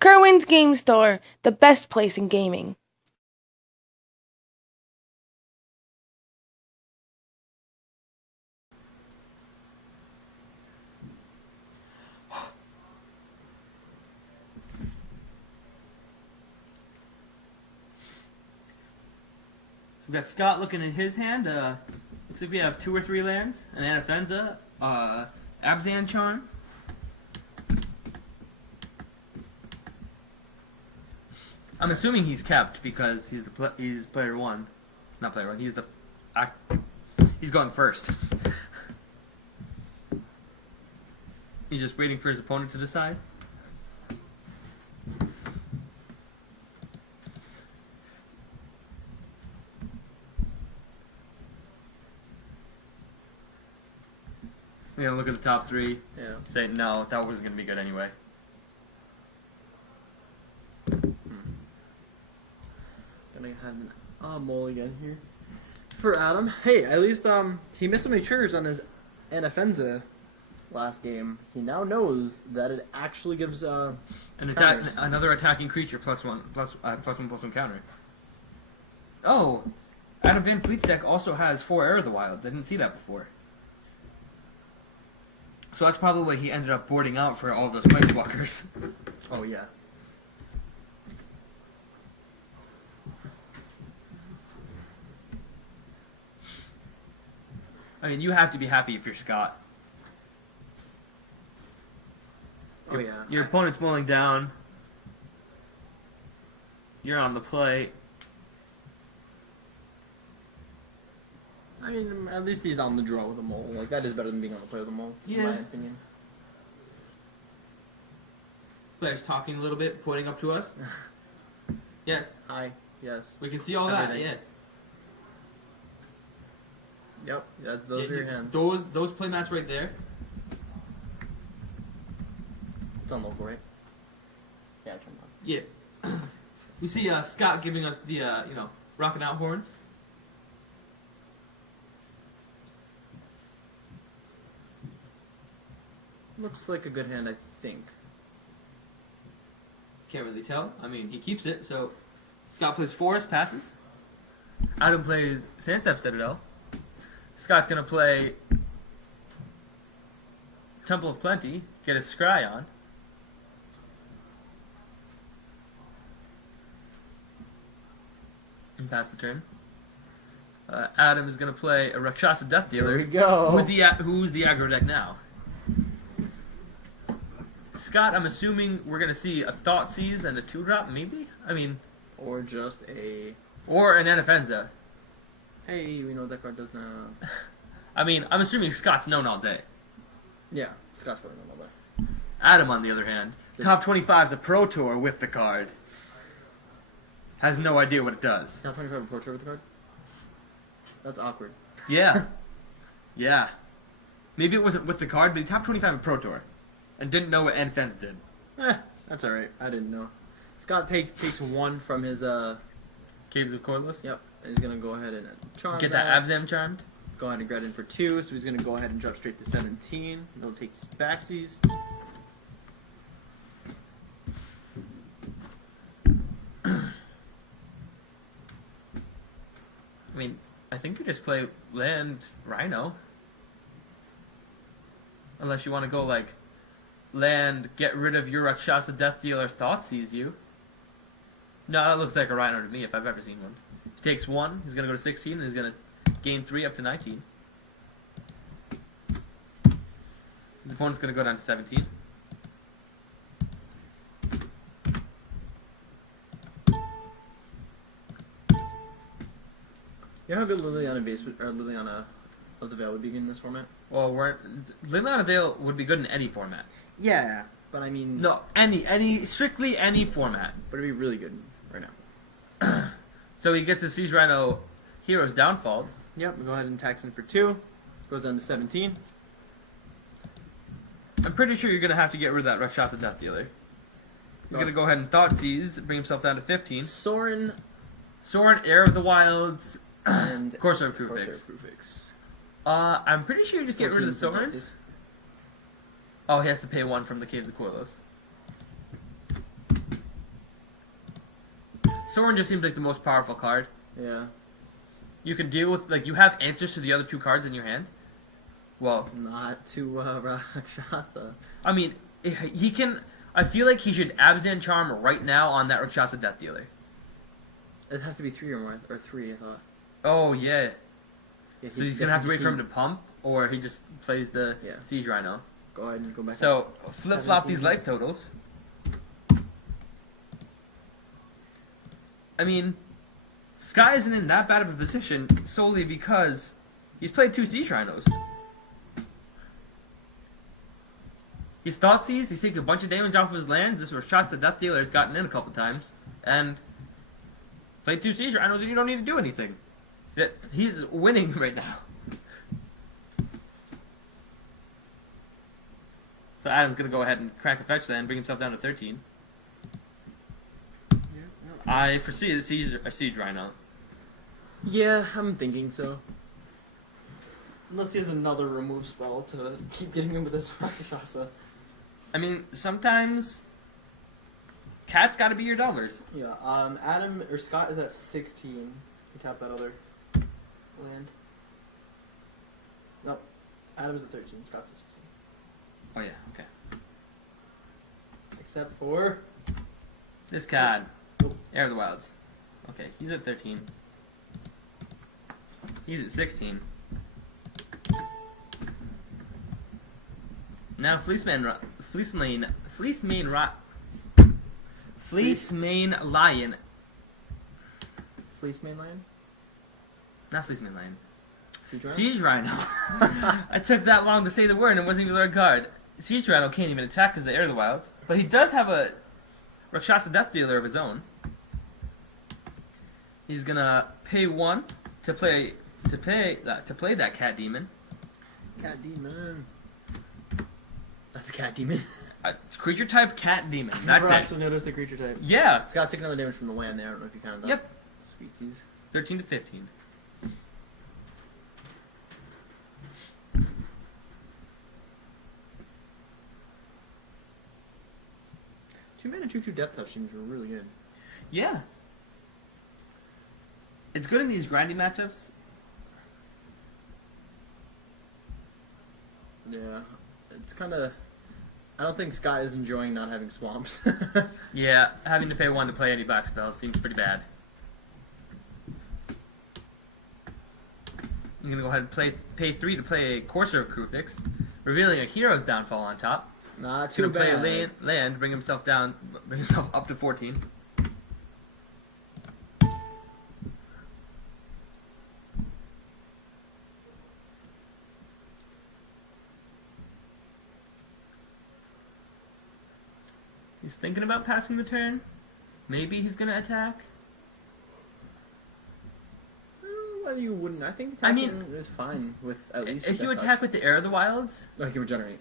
Kirwan's Game Store, the best place in gaming. We've got Scott looking in his hand. Looks like we have 2 or 3 lands. An Anafenza, Abzan Charm. I'm assuming he's kept because he's player 1. Not player 1, he's going first. He's just waiting for his opponent to decide. We're gonna look at the top 3. Yeah. Say no, that wasn't gonna be good anyway. Gonna have an mulligan here for Adam. Hey, at least he missed so many triggers on his Anafenza last game. He now knows that it actually gives Another attacking creature +1/+1/+1 counter. Oh, Adam Van Fleet's deck also has 4 Air of the Wilds. I didn't see that before. So that's probably why he ended up boarding out for all of those Planeswalkers. Oh yeah. I mean, you have to be happy if you're Scott. Oh yeah. Your opponent's mulling down. You're on the play. I mean, at least he's on the draw with a mole. Like, that is better than being on the play with a mole, in my opinion. Player's talking a little bit, pointing up to us. Yes. Hi. Yes. We can see all Everything. that, yeah. Yep. Yeah, those are your hands. Those playmats right there. It's on local, right? Yeah, turn on. Yeah. We see Scott giving us the, rocking out horns. Looks like a good hand, I think. Can't really tell. I mean, he keeps it, so Scott plays Forest, passes. Adam plays Sandstep Citadel. Scott's going to play Temple of Plenty, get a Scry on. And pass the turn. Adam is going to play a Rakshasa Death Dealer. There we go. Who's the aggro deck now? Scott, I'm assuming we're going to see a Thoughtseize and a 2-drop, maybe? I mean... Or just a... Or an Anafenza. Hey, we know what that card does now. I mean, I'm assuming Scott's known all day. Yeah, Scott's probably known all that. Adam, on the other hand, top 25's a Pro Tour with the card. Has no idea what it does. Top 25 a portrait with the card? That's awkward. Yeah. Yeah. Maybe it wasn't with the card, but he top 25 a Pro Tour. And didn't know what Anafenza did. That's alright. I didn't know. Scott takes 1 from his, Caves of Cordless? Yep. He's gonna go ahead and charm Get that Abzam charmed. Go ahead and grab in for 2, so he's gonna go ahead and drop straight to 17. He'll take Spaxies. I mean, I think you just play land Rhino. Unless you want to go like land, get rid of your Rakshasa Death Dealer, Thoughtseize you. No, that looks like a Rhino to me if I've ever seen one. He takes 1, he's going to go to 16, and he's going to gain 3 up to 19. His opponent's going to go down to 17. You know how good Liliana Liliana of the Veil would be in this format? Well, Liliana Veil would be good in any format. Yeah, but I mean... No, strictly any format. But it'd be really good right now. So he gets his Siege Rhino Hero's Downfall. Yep, we go ahead and tax in for 2. Goes down to 17. I'm pretty sure you're going to have to get rid of that Rakshasa Death Dealer. He's going to go ahead and Thoughtseize, bring himself down to 15. Sorin, Heir of the Wilds, and Corsair Prufix. I'm pretty sure you just get rid of the Sorin. Oh, he has to pay 1 from the Caves of Corlos. Soren just seems like the most powerful card. Yeah. You can deal with, like, you have answers to the other 2 cards in your hand. Well, Not to Rakshasa. I mean, he can. I feel like he should Abzan Charm right now on that Rakshasa Death Dealer. It has to be 3 or more, or 3, I thought. Oh yeah. Yeah, So he's gonna have to wait for him to pump, or he just plays the Yeah. Siege Rhino. Go ahead and go back. So flip flop 17. these life totals. I mean, Sky isn't in that bad of a position solely because he's played 2 Siege Rhinos. He's Thoughtseize, he's taking a bunch of damage off of his lands. This Rakshasa Death Dealer has gotten in a couple times. And played 2 Siege Rhinos and you don't need to do anything. He's winning right now. So Adam's going to go ahead and crack a fetch then, bring himself down to 13. I foresee a Siege Rhino. Yeah, I'm thinking so. Unless he has another remove spell to keep getting him with this Rakshasa. I mean, sometimes Cat's got to be your dollars. Yeah, Adam, or Scott is at 16. You tap that other land. Nope. Adam's at 13, Scott's at 16. Oh yeah, okay. Except for... This card, Nope. Heir of the Wilds. Okay, he's at 13. He's at 16. Now Fleece Mane Lion. Fleece Mane Lion? Not Fleece Mane Lion. Siege Rhino? Siege Rhino. I took that long to say the word and it wasn't even the right card. Siege Rhino can't even attack because of the Heir of the Wilds, but he does have a Rakshasa Death Dealer of his own. He's gonna pay 1 to play that Cat Demon. Cat Demon. That's a Cat Demon. Creature type Cat Demon. I've That's never it. actually noticed the creature type. Yeah. Scott took another damage from the land there. I don't know if you counted that. Yep. Sweetsies. 13 to 15. 2-mana 2/2 Death Touch seems really good. Yeah. It's good in these grindy matchups. Yeah. It's kind of... I don't think Scott is enjoying not having swamps. Yeah, having to pay 1 to play any black spells seems pretty bad. I'm gonna go ahead and pay 3 to play a Courser of Krufix, revealing a Hero's Downfall on top. Not He's too gonna play bad. a land, bring himself up to 14. He's thinking about passing the turn. Maybe he's gonna attack. Well, you wouldn't. I think I attacking mean, is fine with at least. If you Death attack Touch. with the Heir of the Wilds, Oh, he can regenerate.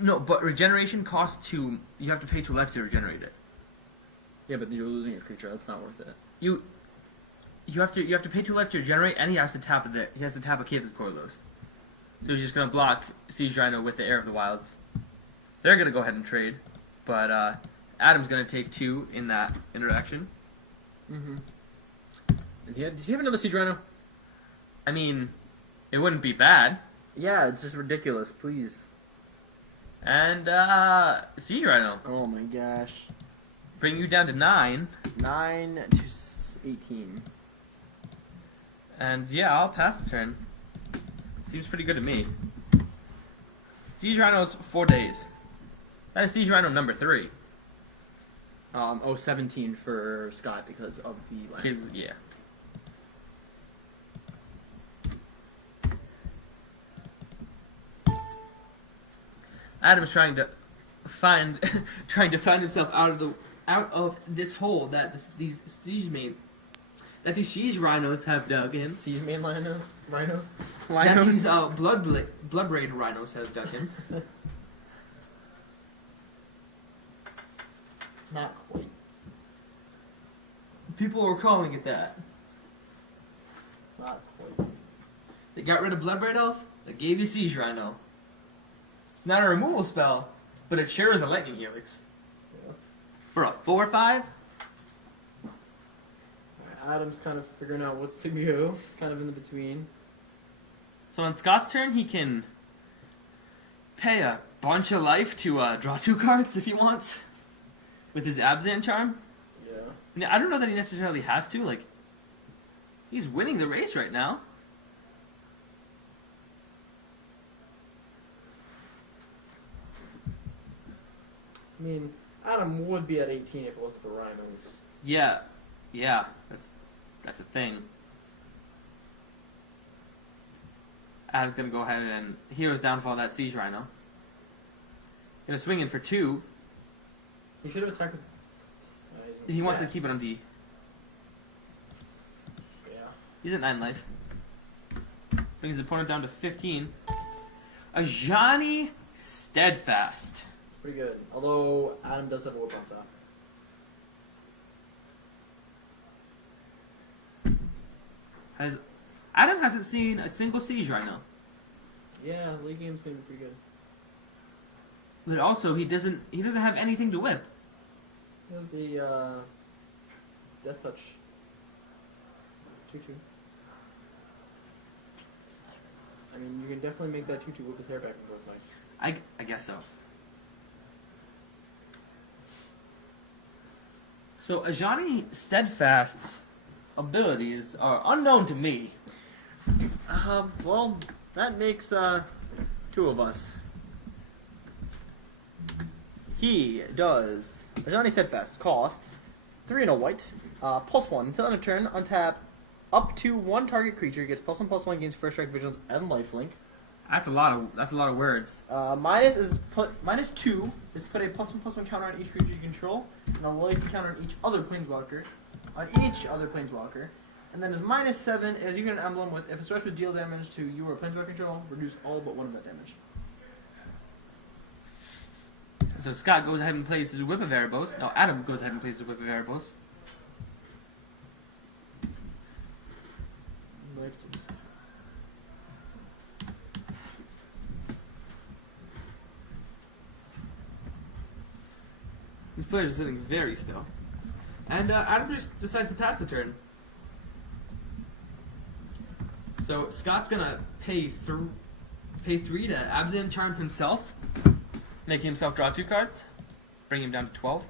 no, but regeneration costs 2. You have to pay 2 life to regenerate it. Yeah, but you're losing your creature. That's not worth it. You have to pay 2 life to regenerate, and he has to tap a Cave of Corlos. So he's just gonna block Siege Rhino with the Heir of the Wilds. They're gonna go ahead and trade, but Adam's gonna take 2 in that interaction. Mm-hmm. Did he have another Siege Rhino? I mean, it wouldn't be bad. Yeah, it's just ridiculous. Please. And Siege Rhino, Oh my gosh. bring you down to 9. 9 to 18. And yeah, I'll pass the turn. Seems pretty good to me. Siege Rhino's 4 days. That is Siege Rhino number 3. 17 for Scott because of the land. Kids, yeah. Adam's trying to find himself out of this hole that these Siege Rhinos have dug in. Siege main Rhinos? Rhinos? That these Bloodbraid Rhinos have dug in. Not quite. People were calling it that. Not quite. They got rid of Bloodbraid Elf. They gave you Siege Rhino. It's not a removal spell, but it sure is a lightning helix. Yeah. For a 4/5? Adam's kind of figuring out what's to go. It's kind of in the between. So on Scott's turn, he can pay a bunch of life to draw 2 cards if he wants with his Abzan Charm. Yeah. I don't know that he necessarily has to. Like, he's winning the race right now. I mean, Adam would be at 18 if it wasn't for Rhinos. Yeah, that's a thing. Adam's gonna go ahead and Hero's Downfall that Siege Rhino. Gonna swing in for 2. He should have attacked with... He wants to keep it on D. Yeah. He's at 9 life. Brings his opponent down to 15. Ajani Steadfast. Pretty good. Although, Adam does have a whip on top. Adam hasn't seen a single Siege Rhino. Yeah, league game's gonna be pretty good. But also, he doesn't have anything to whip. He has the, Death Touch. 2-2. I mean, you can definitely make that 2-2 whip his hair back and forth, Mike. I guess so. So Ajani Steadfast's abilities are unknown to me. Well, that makes, 2 of us. He does. Ajani Steadfast costs 3 and a white, +1. Until end of turn, untap up to 1 target creature gets +1/+1 against first strike, vigilance, and lifelink. That's a lot of words. -2 is put a +1/+1 counter on each creature you control, and a loyalty counter on each other planeswalker. And then his -7 is you get an emblem with if it starts with deal damage to you or planeswalker control, reduce all but 1 of that damage. So Scott goes ahead and plays his Whip of Erebos. No, Adam goes ahead and plays his Whip of Erebos. These players are sitting very still. And Adam just decides to pass the turn. So Scott's gonna pay 3 to Abzan Charm himself, making himself draw 2 cards, bring him down to 12.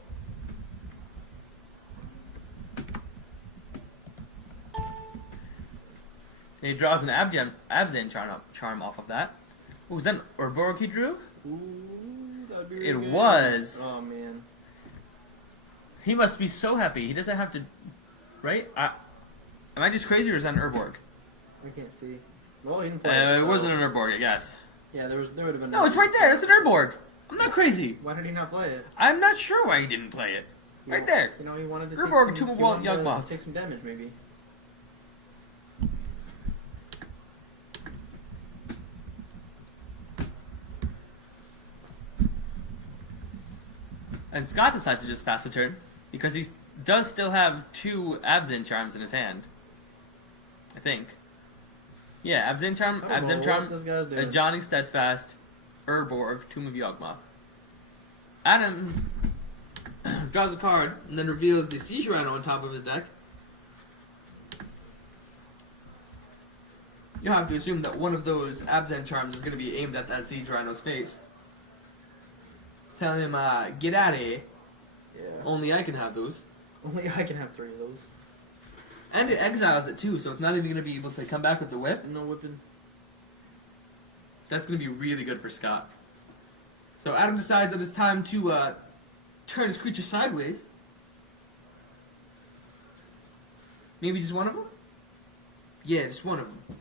And he draws an Abzan charm off of that. What was that an Urborg he drew? Ooh, that'd be really It good. was. Oh man. He must be so happy. He doesn't have to, right? Am I just crazy, or is that an Urborg? We can't see. Well, he didn't play it. It So. wasn't an Urborg, I guess. Yeah, there would have been. No, it's right there. It's an Urborg. I'm not crazy. Why did he not play it? I'm not sure why he didn't play it. Right there. You know, he wanted to Urborg, take some, Tomb of Yawgmoth. take some damage, maybe. And Scott decides to just pass the turn because he does still have 2 Abzan Charms in his hand. I think. Yeah, Abzan Charm, I don't know what this guy's doing. Johnny Steadfast, Urborg, Tomb of Yawgmoth. Adam draws a card and then reveals the Siege Rhino on top of his deck. You have to assume that one of those Abzan Charms is going to be aimed at that Siege Rhino's face. Telling him, get out of here. Yeah. Only I can have those. Only I can have 3 of those. And it exiles it too, so it's not even going to be able to come back with the whip. No whipping. That's going to be really good for Scott. So Adam decides that it's time to turn his creature sideways. Maybe just one of them? Yeah, just one of them.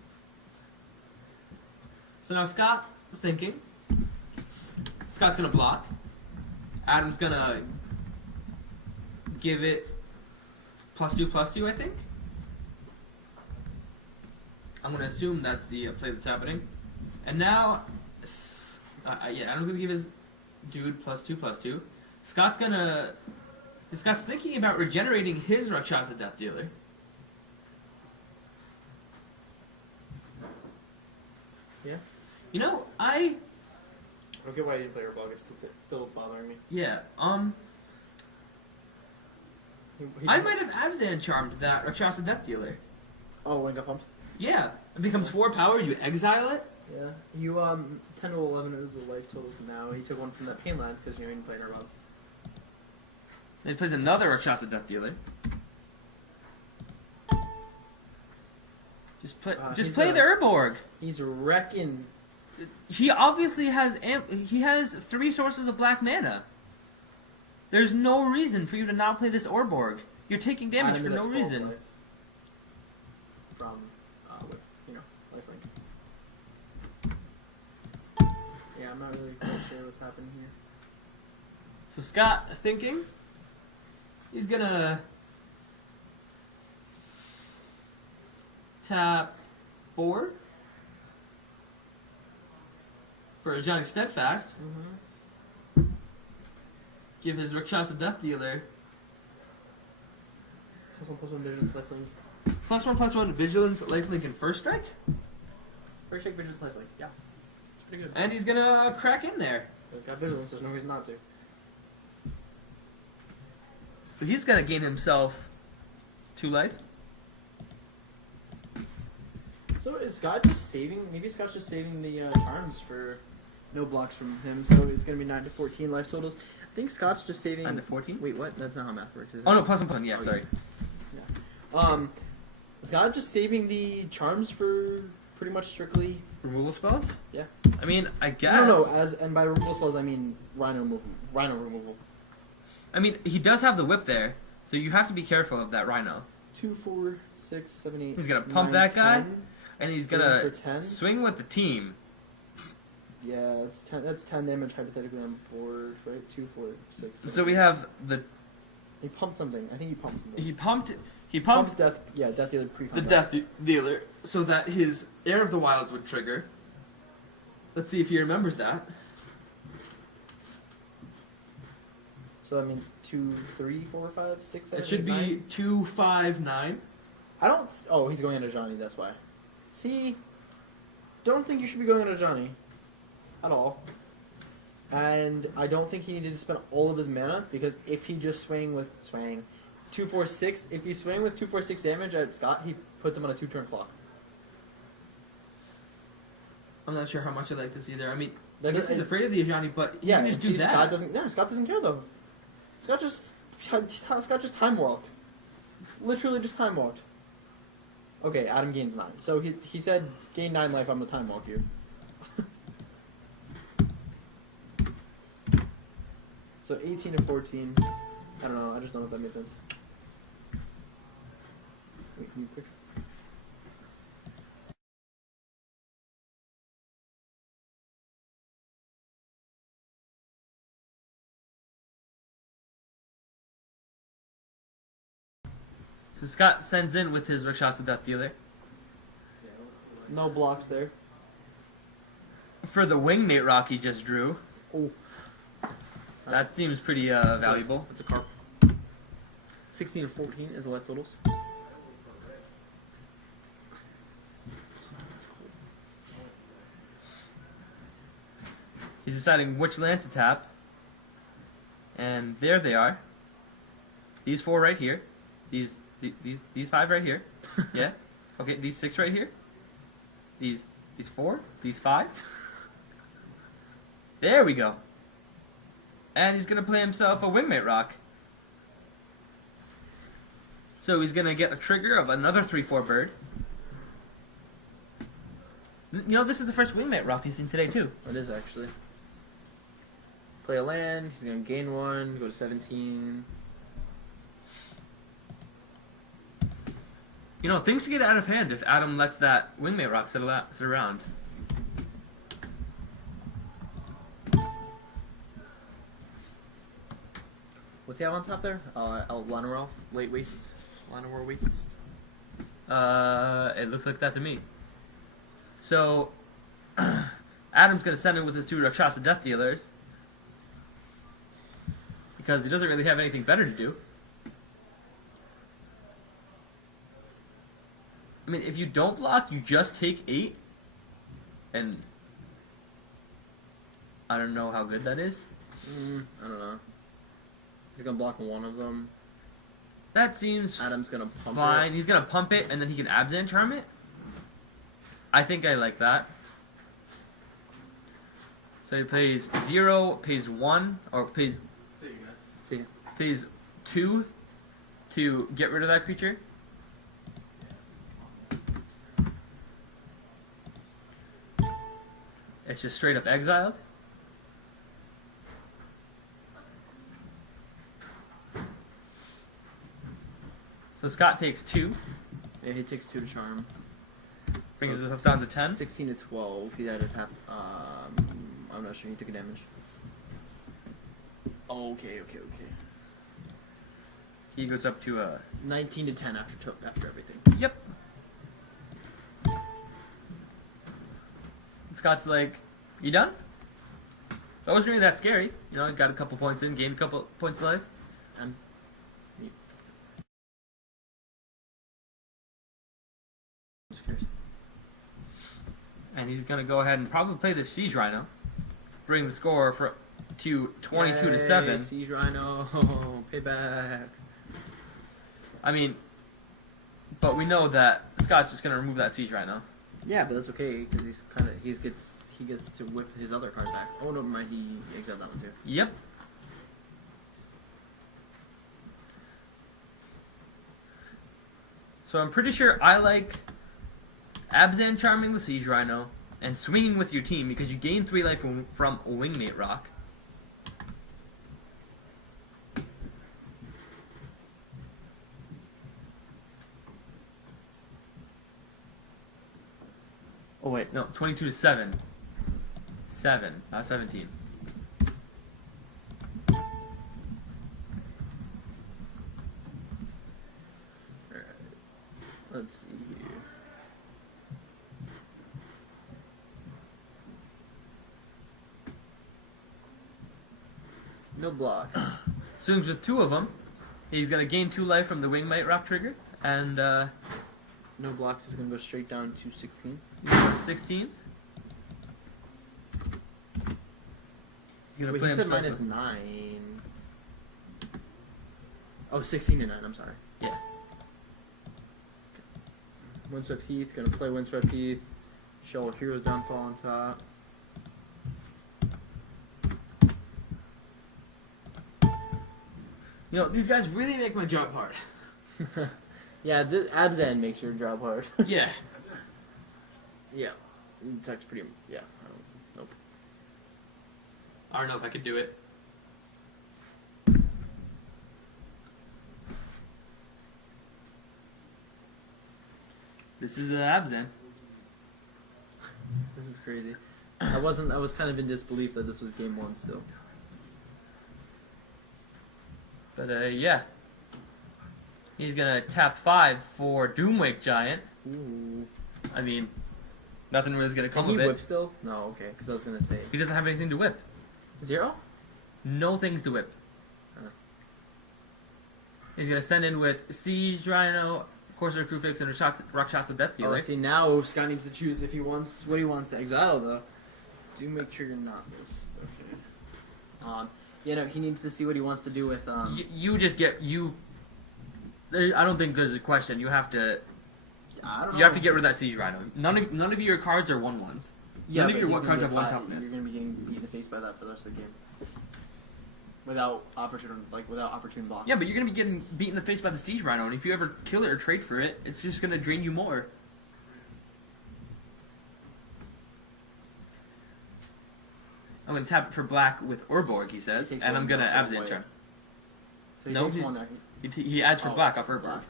So now Scott is thinking. Scott's going to block. Adam's going to give it +2/+2, I think. I'm going to assume that's the play that's happening. And now, yeah, Adam's going to give his dude +2/+2. Scott's thinking about regenerating his Rakshasa Death Dealer. Yeah. You know, I don't get why I didn't play Urborg. It's still bothering me. Yeah, I might have Abzan charmed that Rakshasa Death Dealer. Oh, when it got pumped? Yeah, it becomes 4 power, you exile it. Yeah. You, 10 to 11 are the life totals now. He took one from that pain land because you didn't play it around. Then he plays another Rakshasa Death Dealer. Just play the Urborg. He's wrecking. He obviously has he has 3 sources of black mana. There's no reason for you to not play this Urborg. You're taking damage for no reason. From, life rank. Yeah, I'm not really quite sure what's happening here. So Scott thinking he's gonna tap 4 for a Johnny Steadfast. Give his Rakshasa Death Dealer +1/+1 Vigilance Lifelink. +1/+1 Vigilance, Lifelink, and First Strike. First Strike, Vigilance Lifelink. Yeah, it's pretty good. And he's gonna crack in there. He's got Vigilance. There's no reason not to. So he's gonna gain himself 2 life. So is Scott just saving? Maybe Scott's just saving the charms for no blocks from him. So it's gonna be 9 to 14 life totals. I think Scott's just saving. 9 to 14? Wait, what? That's not how math works, is it? Oh no, +1/+1. Yeah, Oh, sorry. Yeah. Scott just saving the charms for pretty much strictly Removal spells? Yeah. I mean, I guess. No. And by removal spells I mean Rhino removal. I mean, he does have the whip there, so you have to be careful of that Rhino. 2, 4, 6, 7, 8. He's gonna pump 9, that 10. guy, and he's gonna for 10. swing with the team. Yeah, that's 10. That's 10 damage hypothetically on board, right? 2, 4, 6. 7, So we have the. He pumped something. I think he pumped something. He pumped Pumps death. Yeah, Death Dealer pre. the Death Dealer so that his Heir of the Wilds would trigger. Let's see if he remembers that. So that means 2, 3, 4, 5, 6, 7. It should 8, be 9. 2, 5, 9. I don't. Oh, he's going into Johnny. That's why. See, don't think you should be going into Johnny, at all. And I don't think he needed to spend all of his mana because if he just swing 2, 4, 6. If you swing with 2, 4, 6 damage at Scott, he puts him on a 2-turn clock. I'm not sure how much I like this either. I mean, That I guess is- he's afraid of the Ajani, but he Yeah, can just do see, that. Scott doesn't. Yeah, Scott doesn't care though. Scott just time walked. Literally just time walked. Okay, Adam gains 9. So he said gain 9 life. I'm gonna time walk you. So 18 to 14. I don't know. I just don't know if that made sense. Wait, can you quick? So Scott sends in with his Rakshasa Death Dealer. No blocks there. For the Wingmate Rock he just drew. Oh. That seems pretty valuable. It's a carp. 16 to 14 is the life totals. He's deciding which land to tap. And there they are. These 4 right here. These 5 right here. Yeah. Okay, these 6 right here. These 4. These 5. There we go. And he's gonna play himself a Wingmate Rock. So he's gonna get a trigger of another 3/4 bird. You know, this is the first Wingmate Rock he's seen today too. It is actually. Play a land, he's going to gain 1, go to 17. You know, things get out of hand if Adam lets that Wingmate Rock sit around. What's he have on top there? Llanowar late wastes. Llanowar wastes. It looks like that to me. So, Adam's gonna send in with his 2 Rakshasa Death Dealers. Because he doesn't really have anything better to do. I mean, if you don't block, you just take 8. And I don't know how good that is. I don't know. He's going to block one of them. That seems Adam's gonna pump fine. it. He's gonna pump it, and then he can Abzan Charm it. I think I like that. So he plays 0, pays 1, or pays See. 2 to get rid of that creature. It's just straight up exiled. So Scott takes 2. Yeah, he takes 2 to charm. Brings us down to 10. 16 to 12. He had a tap. I'm not sure. He took a damage. Okay. He goes up to 19 to 10 after everything. Yep. Scott's like, you done? That wasn't really that scary. You know, I got a couple points in, gained a couple points of life. And he's gonna go ahead and probably play the Siege Rhino, bring the score to 22 to 7. Siege Rhino, payback. I mean, but we know that Scott's just gonna remove that Siege Rhino. Yeah, but that's okay because he gets to whip his other card back. Oh no, mind, he exiled that one too. Yep. So I'm pretty sure I like Abzan Charming the Siege Rhino and swinging with your team because you gain 3 life from Wingmate Rock. Oh wait, no, 22 to 7. 7, not 17. Alright. Let's see here. No block. Swings with 2 of them. He's gonna gain 2 life from the Wingmate Rock trigger, and No blocks. He's gonna go straight down to 16. 16. He's gonna Wait, play he said himself minus with- 9. Oh, 16 to 9. I'm sorry. Yeah. Windswept Heath. Gonna play Windswept Heath. Show Hero's Downfall on top. You know, these guys really make my job hard. Yeah, this Abzan makes your job hard. Yeah. Yeah. That's pretty. Yeah. Nope. I don't know if I could do it. This is the Abzan. This is crazy. I was kind of in disbelief that this was game 1 still. But yeah. He's gonna tap 5 for Doomwake Giant. Ooh. I mean, nothing really is gonna Can come he of it. whip still? No, okay, because I was gonna say He doesn't have anything to whip. 0. No things to whip. He's gonna send in with Siege Rhino, Corsair Crewfix, and Rakshasa Death Oh, Dealer. see now Scott needs to choose if he wants what he wants to exile though. Do make trigger not this. Okay. Yeah, no, he needs to see what he wants to do with You just get I don't think there's a question. You have to. I don't know. You have to get rid of that Siege Rhino. None of your cards are 1/1s. Yeah, None of but your he's what gonna cards get have 1 5 toughness. You're gonna be getting beat in the face by that for the rest of the game. Without opportune blocks. Yeah, but you're gonna be getting beat in the face by the Siege Rhino, and if you ever kill it or trade for it, it's just gonna drain you more. I'm gonna tap it for black with Urborg, he says, He takes and I'm one gonna black, one Abzan white. Charm. So he No, takes he's- one there. He adds for Oh, black off Urborg, black.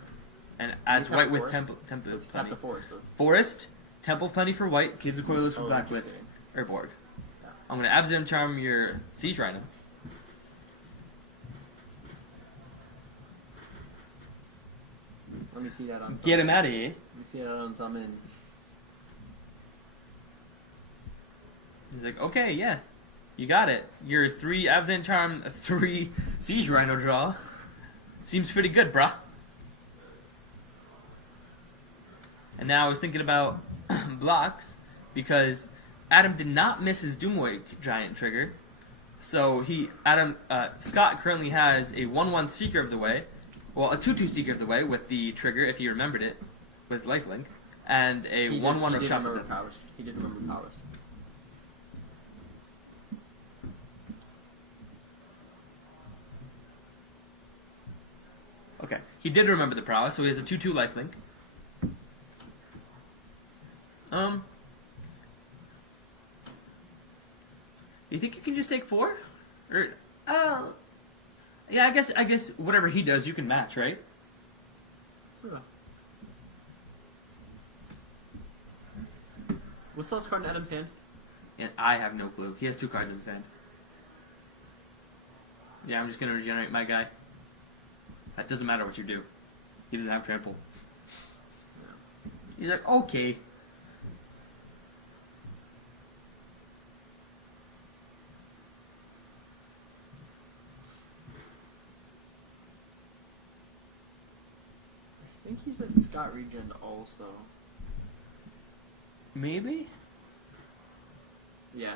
and adds tap white with forest? Temple Let's tap Plenty. the forest though. Forest, Temple Plenty for white, gives Aquarius for Oh, black with interesting. Urborg. Yeah. I'm gonna Abzan Charm your Siege Rhino. Let me see that on. Get him out of here. Let me see that on summon. He's like, okay, yeah, you got it. Your 3 Abzan Charm, 3 Siege Rhino draw. Seems pretty good, bruh. And now I was thinking about blocks, because Adam did not miss his Doomwake Giant trigger. So Scott currently has a 1/1 Seeker of the Way, Well, a 2/2 Secret of the Way with the trigger, if you remembered it, with lifelink, and a 1/1 Rakshasa Death. powers. He did remember powers. Okay, he did remember the prowess, so he has a 2/2 lifelink. You think you can just take 4? Or, yeah, I guess whatever he does, you can match, right? Yeah. What's the last card in Adam's hand? And I have no clue. He has 2 cards in his hand. Yeah, I'm just gonna regenerate my guy. That doesn't matter what you do. He doesn't have trample. No. He's like, okay. I think he said Scott Regen also. Maybe? Yeah.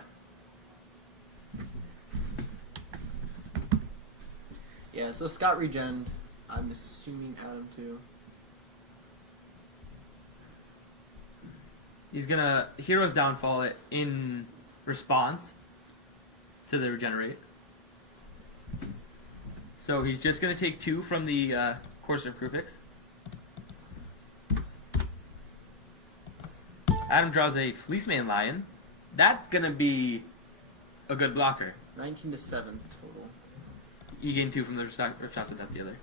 Yeah, so Scott Regen, I'm assuming Adam too. He's gonna Hero's Downfall it in response to the regenerate. So he's just gonna take 2 from the Courser of Kruphix. Adam draws a Fleecemane Lion. That's gonna be a good blocker. 19 to 7's total. You gain 2 from the Rakshasa Death Dealer.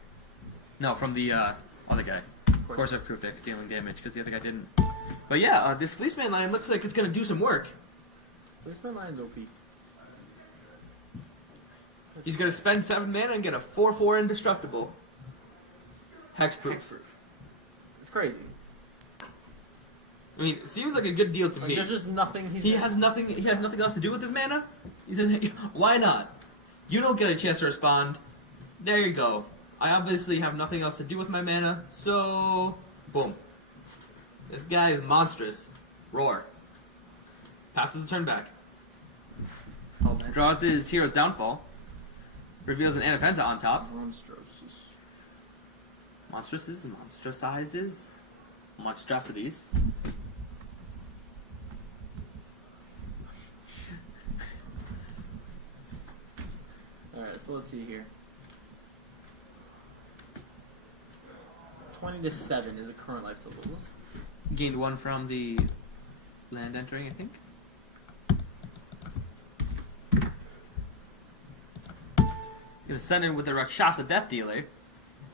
No, from the other guy. Courser of Kruphix, dealing damage, because the other guy didn't. But yeah, this Fleecemane Lion looks like it's gonna do some work. Fleecemane Lion's OP. He's gonna spend 7 mana and get a 4/4 indestructible. Hexproof. Hexproof. It's crazy. I mean, it seems like a good deal to me. There's just nothing He has nothing. He has nothing else to do with his mana. He says, hey, "Why not? You don't get a chance to respond. There you go. I obviously have nothing else to do with my mana, so boom. This guy is monstrous. Roar. Passes the turn back. Oh, man. Draws his Hero's Downfall. Reveals an Anafenza on top. Monstruses, monstrosizes, monstrosities. Alright, so let's see here. 20 to 7 is the current life totals. Gained 1 from the land entering, I think. Gonna send in with the Rakshasa Death Dealer.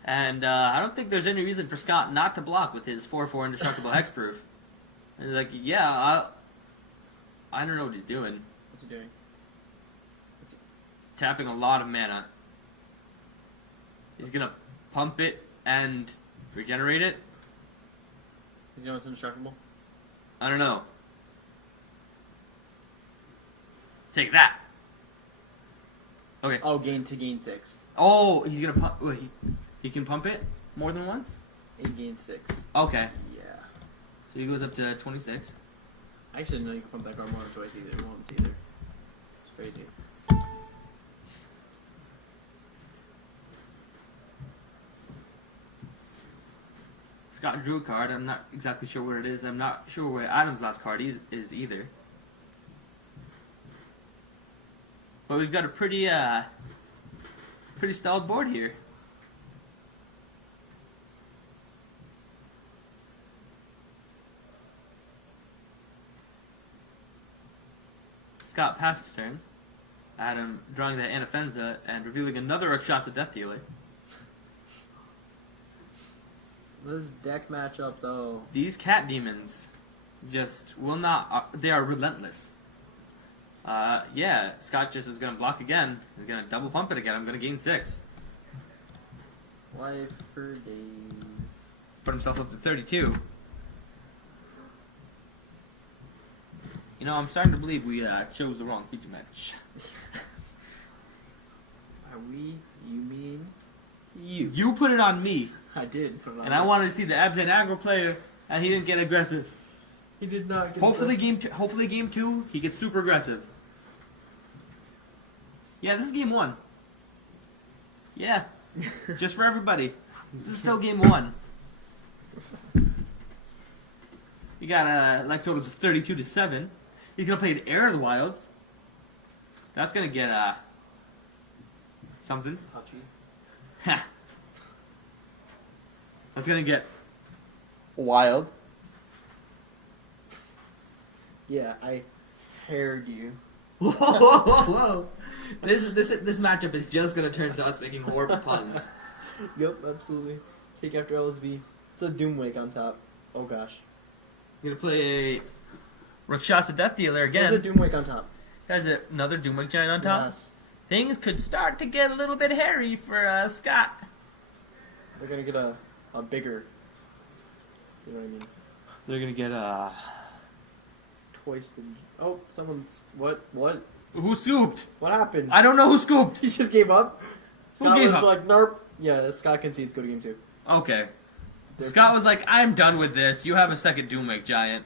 And I don't think there's any reason for Scott not to block with his 4/4 indestructible hexproof. And he's like, yeah, I don't know what he's doing. What's he doing? Tapping a lot of mana. He's gonna pump it and regenerate it. He's going to indestructible? I don't know. Take that. Okay. Oh, gain 6. Oh, he's gonna pump. Wait, he can pump it more than once? He gained 6. Okay. Yeah. So he goes up to 26. I actually didn't know you could pump that card more than twice either. Once either. It's crazy. Scott drew a card. I'm not exactly sure where it is. I'm not sure where Adam's last card is either. But we've got a pretty stalled board here. Scott passed turn. Adam drawing the Anafenza and revealing another Rakshasa Death Dealer. This deck matchup, though. These cat demons just will not. They are relentless. Yeah, Scott just is gonna block again. He's gonna double pump it again. I'm gonna gain 6. Life for days. Put himself up to 32. You know, I'm starting to believe we chose the wrong feature match. Are we? You mean? You. You put it on me, I did. Put it on and I wanted to see the Abs and aggro player, and he didn't get aggressive. He did not get Hopefully game two, he gets super aggressive. Yeah, this is game 1. Yeah, just for everybody. This is still game 1. You got like totals of 32-7. He's gonna play an Heir of the Wilds. That's gonna get something. Touchy. Ha. That's gonna get wild. Yeah, I heard you. Whoa, whoa, whoa, whoa. This matchup is just gonna turn to us making horrible puns. Yep, absolutely. Take after LSV. It's a Doomwake on top. Oh gosh. You're gonna play a Rakshasa Death Dealer again. There's a Doomwake on top. Has another Doomwake Giant on top. Yes. Things could start to get a little bit hairy for Scott. They're gonna get a bigger. You know what I mean? They're gonna get Twice the. Oh, someone's. What? Who scooped? What happened? I don't know who scooped. He just gave up. Who Scott gave was up? like, "Narp." Yeah, Scott concedes. Go to game 2. Okay. They're- Scott was like, I'm done with this. You have a second Doomwake Giant.